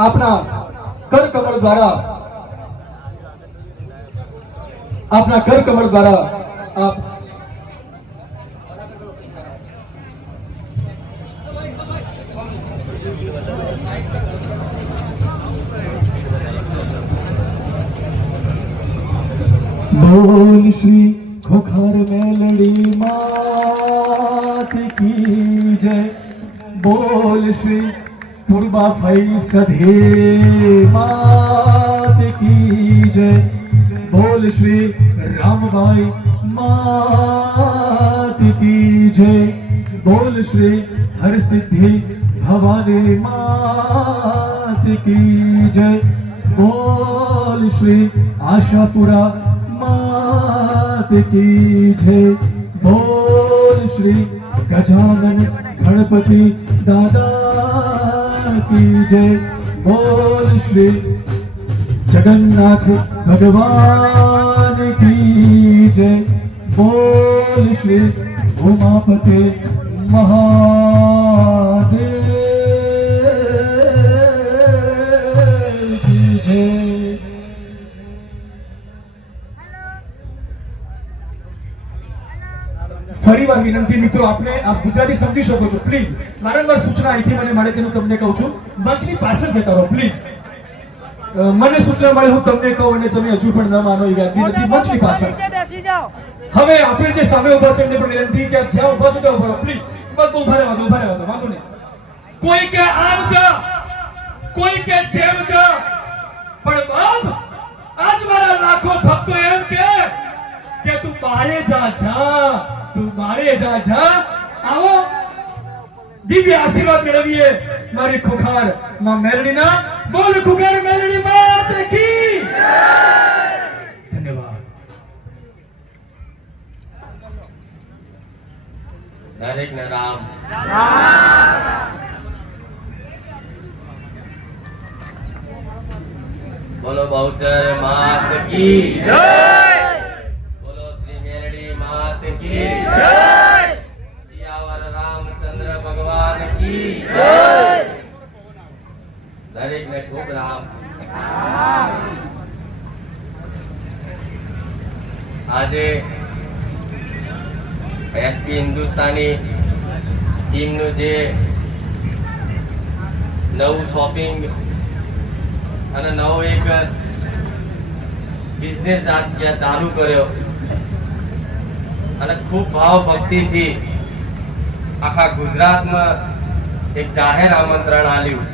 આપના કર કમળ દ્વારા, આપના કર કમળ દ્વારા આપ બોલ શ્રી ખોખર મેલડી માત કી જય. બોલ શ્રી પૂર્વા ફઈ સધે માત કી જય. બોલ શ્રી રામભાઈ, માત કી જય. બોલ શ્રી હરસિદ્ધિ ભવાની માત કી જય. બોલ શ્રી આશાપુરા, માત કી જય. બોલ શ્રી ગજાનન ગણપતિ દાદા. કી જય બોલ શ્રી જગન્નાથ ભગવાન કી જય બોલ શ્રી ઉમાપતે મહાદેવ કી જય ફરીવાર વિનંતી મિત્રો આપને આપ ગુજરાતી સમજી શકો છો. પ્લીઝ વારંવાર સૂચના અહીંથી મને મળે છે હું તમને કહું છું. મંચની પાછળ જતા રહો પ્લીઝ મને સૂચના મળે હું તમને કહું અને તમે હજુ પણ ન માનો એ વ્યાજબી નથી. મંચની પાછળ. હવે આપણે જે સામે ઊભા છે એમને પણ વિનંતી કે જ્યાં ઊભા છો ત્યાં ઊભા પ્લીઝ બસ ઊભા રહેવા દો ઊભા રહેવા દો વાંધો નહીં. કોઈ કે આમ છે કોઈ કે તેમ છે પણ બાપ આજ મારા લાખો ભક્તો એમ કે કે તું બારે જા જા. તું બારે જા જા. આવો. દિવ્ય આશીર્વાદ મેળવીએ મારી ખુખારમાં મેલડીના બોલ ખુખાર મેલડી માત કી. ધન્યવાદ. દરેક ને રામ. બોલો બહુચર માત કી. બોલો શ્રી મેલડી માત કી સિયાવર રામચંદ્ર ભગવાન કી દરેક ને ખૂબ રામ આજે એસપી હિન્દુસ્તાની ટીમનું જે નવું શોપિંગ અને નવો એક બિઝનેસ આજ ત્યાં ચાલુ કર્યો. અને ખૂબ ભાવ ભક્તિથી આખા ગુજરાતમાં એક જાહેર આમંત્રણ આવ્યું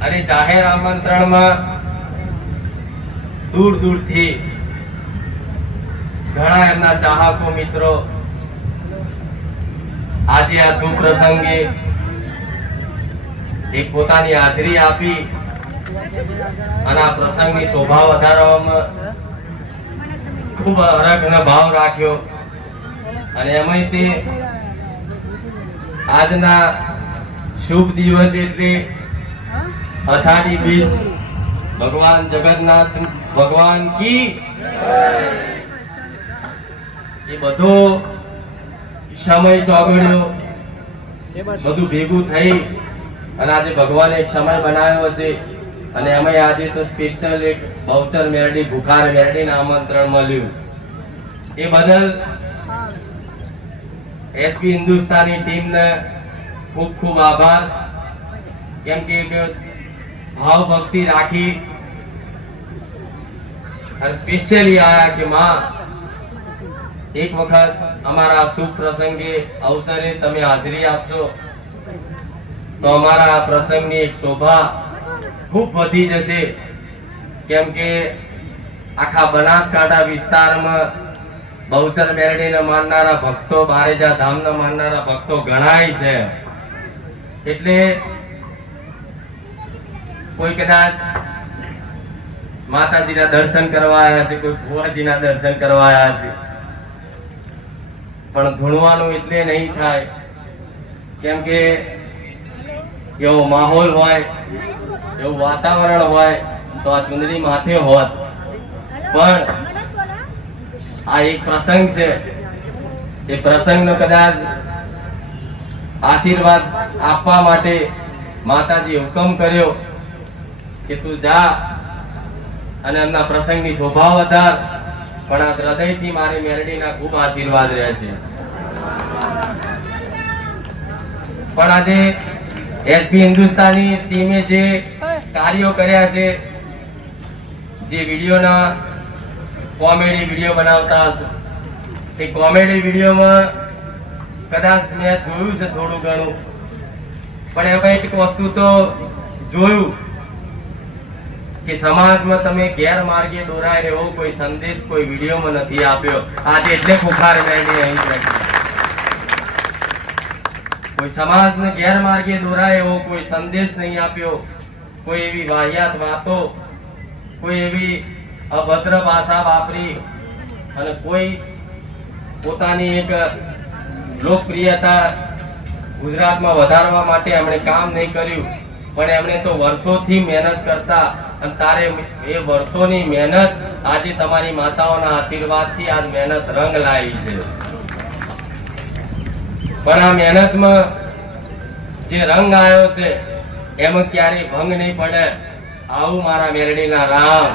અને જાહેર આમંત્રણમાં દૂર દૂરથી ઘણા એમના ચાહકો મિત્રો આજે આ શુભ પ્રસંગે એક પોતાની હાજરી આપી અને આ પ્રસંગની શોભા વધારવામાં ખૂબ અને ભાવ રાખ્યો. અને એમાંય તે આજના શુભ દિવસ એટલે અષાઢી બીજ ભગવાન જગન્નાથ ભગવાન કી? એ બધો સમય ચોગડ્યો. બધું ભેગું થઈ અને આજે ભગવાને એક સમય બનાવ્યો હશે અને અમે આજે તો સ્પેશિયલ એક બહુચર મેરડી, ભુખાર મેરડીને આમંત્રણ મળ્યું. એ બદલ એસપી હિન્દુસ્તાની ટીમને ખૂબ ખૂબ આભાર. કેમ કે ભાવ ભક્તિ રાખી સ્પેશિયલી આયા કે માં, એક વખત અમારા શુભ પ્રસંગે અવસરે તમે હાજરી આપશો. તો અમારા પ્રસંગની એક શોભા ખૂબ વધી જશે. કેમ કે આખા બનાસકાંઠા વિસ્તારમાં બહુસર મેરડીને માનનારા ભક્તો, બારેજા ધામને માનનારા ભક્તો ઘણાય છે. એટલે કોઈ કદાચ માતાજીના દર્શન કરવા આવ્યા છે, કોઈ ભુવાજીના દર્શન કરવા આવ્યા છે. પણ ભણવાનું એટલે નહીં થાય. કેમ કે એવો માહોલ હોય, એવું વાતાવરણ હોય, તો આ ચુંદડી માથે હોત. પણ આ એક પ્રસંગ છે. એ પ્રસંગનો કદાચ આશીર્વાદ આપવા માટે માતાજી હુકમ કર્યો કે તું જા અને એમના પ્રસંગની શોભા વધાર પણ હૃદયથી મારી મેરડીના ખૂબ આશીર્વાદ રહે છે. પણ આજે એસપી હિન્દુસ્તાની ટીમે જે કાર્યો કર્યા છે, જે વિડીયોના કોમેડી વીડિયો બનાવતા હશે એ કોમેડી વિડીયોમાં કદાચ મેં જોયું છે થોડું ઘણું, પણ એમાં એક વસ્તુ તો જોયું. કે સમાજમાં તમે ગેરમાર્ગે દોરાય એવો કોઈ સંદેશ, કોઈ વિડીયોમાં નથી આપ્યો. આજે એટલે ખુખાર મેંડી અહીં કોઈ સમાજને ગેરમાર્ગે દોરાય એવો કોઈ સંદેશ નહીં આપ્યો, કોઈ એવી વાહિયાત વાતો, કોઈ એવી અભદ્ર ભાષા વાપરી અને કોઈ પોતાની એક લોકપ્રિયતા ગુજરાતમાં વધારવા માટે એમણે કામ નહીં કર્યું. પણ એમણે તો વર્ષોથી મહેનત કરતા અને તારે એ વર્ષોની મહેનત આજે તમારી માતાઓના આશીર્વાદથી આ મહેનત રંગ લાવી છે. પણ આ મહેનતમાં જે રંગ આવ્યો છે, એમાં ક્યારેય ભંગ નહીં પડે. આવું મારા મેરડીના રામ.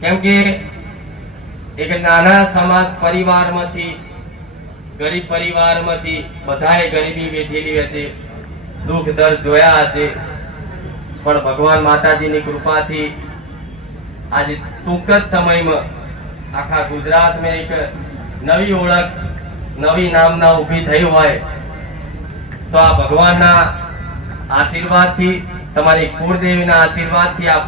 કેમ કે એક નાના સમાજ પરિવારમાંથી, ગરીબ પરિવારમાંથી બધાએ ગરીબી વેઠેલી હશે. દુઃખ દર્દ જોયા હશે. પણ ભગવાન માતાજીની કૃપાથી આજે ટૂંક જ સમયમાં આખા ગુજરાતમાં એક નવી ઓળખ, નવી નામના ઊભી થઈ હોય. તો આ ભગવાનના આશીર્વાદથી, તમારી કુળદેવીના આશીર્વાદથી આ